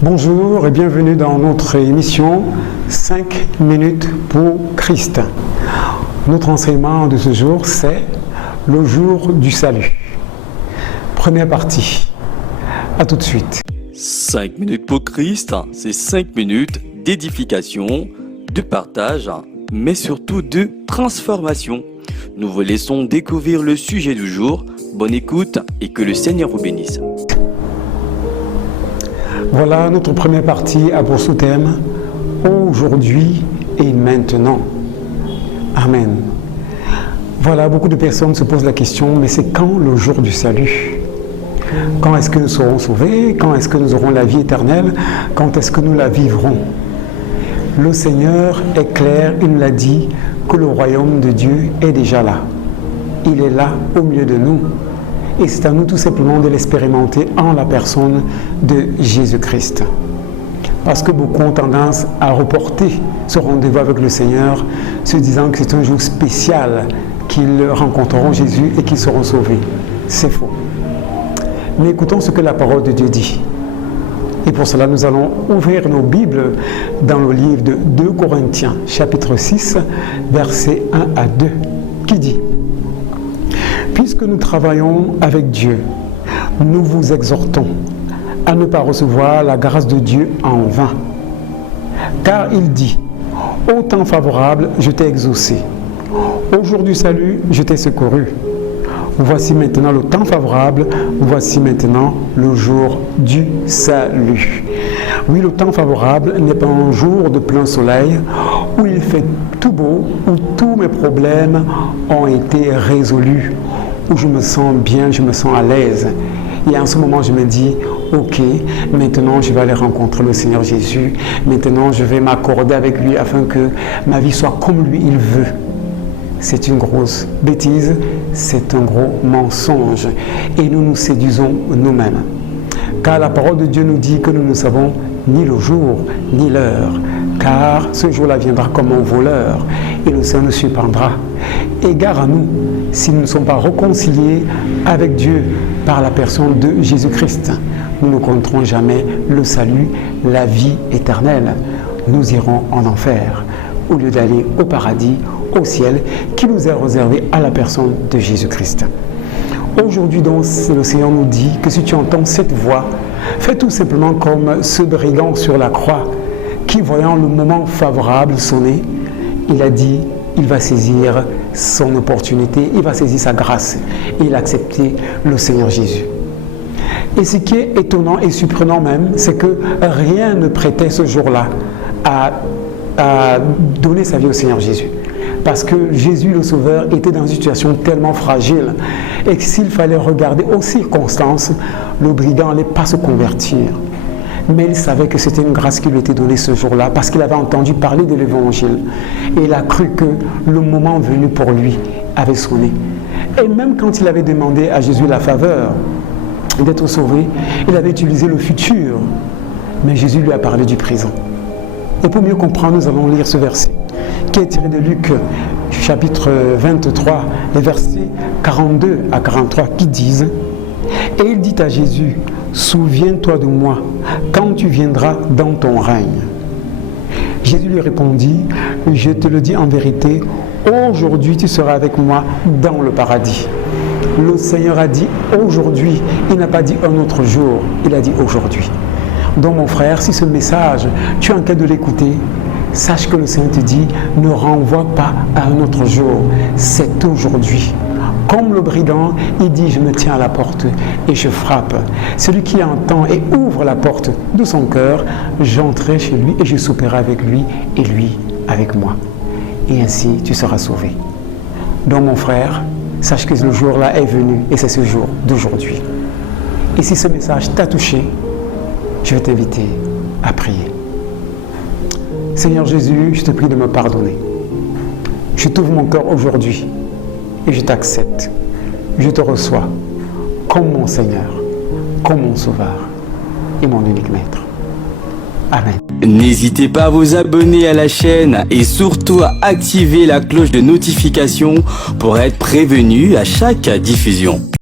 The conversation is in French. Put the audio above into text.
Bonjour et bienvenue dans notre émission 5 minutes pour Christ. Notre enseignement de ce jour, c'est le jour du salut. Première partie. À tout de suite. 5 minutes pour Christ, c'est 5 minutes d'édification, de partage, mais surtout de transformation. Nous vous laissons découvrir le sujet du jour. Bonne écoute et que le Seigneur vous bénisse. Voilà, notre première partie a pour sous-thème aujourd'hui et maintenant. Amen. Voilà, beaucoup de personnes se posent la question, mais c'est quand le jour du salut? Quand est-ce que nous serons sauvés? Quand est-ce que nous aurons la vie éternelle? Quand est-ce que nous la vivrons? Le Seigneur est clair, il nous l'a dit, que le royaume de Dieu est déjà là. Il est là au milieu de nous. Et c'est à nous tout simplement de l'expérimenter en la personne de Jésus-Christ. Parce que beaucoup ont tendance à reporter ce rendez-vous avec le Seigneur, se disant que c'est un jour spécial qu'ils rencontreront Jésus et qu'ils seront sauvés. C'est faux. Mais écoutons ce que la parole de Dieu dit. Et pour cela, nous allons ouvrir nos Bibles dans le livre de 2 Corinthiens, chapitre 6, versets 1 à 2, qui dit: puisque nous travaillons avec Dieu, nous vous exhortons à ne pas recevoir la grâce de Dieu en vain. Car il dit: au temps favorable, je t'ai exaucé. Au jour du salut, je t'ai secouru. Voici maintenant le temps favorable, voici maintenant le jour du salut. Oui, le temps favorable n'est pas un jour de plein soleil où il fait tout beau, où tous mes problèmes ont été résolus, où je me sens bien, je me sens à l'aise. Et en ce moment, je me dis: ok, maintenant je vais aller rencontrer le Seigneur Jésus. Maintenant, je vais m'accorder avec lui afin que ma vie soit comme lui, il veut. C'est une grosse bêtise, c'est un gros mensonge. Et nous nous séduisons nous-mêmes. Car la parole de Dieu nous dit que nous ne savons ni le jour, ni l'heure. Car ce jour-là viendra comme un voleur et le Seigneur nous surprendra. Égard à nous, si nous ne sommes pas réconciliés avec Dieu par la personne de Jésus-Christ, nous ne connaîtrons jamais le salut, la vie éternelle. Nous irons en enfer au lieu d'aller au paradis, au ciel, qui nous est réservé à la personne de Jésus-Christ. Aujourd'hui donc, le Seigneur nous dit que si tu entends cette voix, fais tout simplement comme ce brigand sur la croix, qui voyant le moment favorable sonner, il a dit, il va saisir son opportunité, il va saisir sa grâce, et il a accepté le Seigneur Jésus. Et ce qui est étonnant et surprenant même, c'est que rien ne prêtait ce jour-là à donner sa vie au Seigneur Jésus. Parce que Jésus le Sauveur était dans une situation tellement fragile et que s'il fallait regarder aux circonstances, le brigand n'allait pas se convertir. Mais il savait que c'était une grâce qui lui était donnée ce jour-là parce qu'il avait entendu parler de l'Évangile. Et il a cru que le moment venu pour lui avait sonné. Et même quand il avait demandé à Jésus la faveur d'être sauvé, il avait utilisé le futur. Mais Jésus lui a parlé du présent. Et pour mieux comprendre, nous allons lire ce verset qui est tiré de Luc chapitre 23, les versets 42 à 43 qui disent: et il dit à Jésus: souviens-toi de moi quand tu viendras dans ton règne. Jésus lui répondit: je te le dis en vérité, aujourd'hui tu seras avec moi dans le paradis. Le Seigneur a dit aujourd'hui, il n'a pas dit un autre jour, il a dit aujourd'hui. Donc mon frère, si ce message, tu es en train de l'écouter, sache que le Seigneur te dit: ne renvoie pas à un autre jour, c'est aujourd'hui. Comme le brigand, il dit: je me tiens à la porte et je frappe. Celui qui entend et ouvre la porte de son cœur, j'entrerai chez lui et je souperai avec lui et lui avec moi. Et ainsi tu seras sauvé. Donc mon frère, sache que le jour-là est venu et c'est ce jour d'aujourd'hui. Et si ce message t'a touché, je vais t'inviter à prier. Seigneur Jésus, je te prie de me pardonner. Je t'ouvre mon cœur aujourd'hui et je t'accepte. Je te reçois comme mon Seigneur, comme mon Sauveur et mon unique Maître. Amen. N'hésitez pas à vous abonner à la chaîne et surtout à activer la cloche de notification pour être prévenu à chaque diffusion.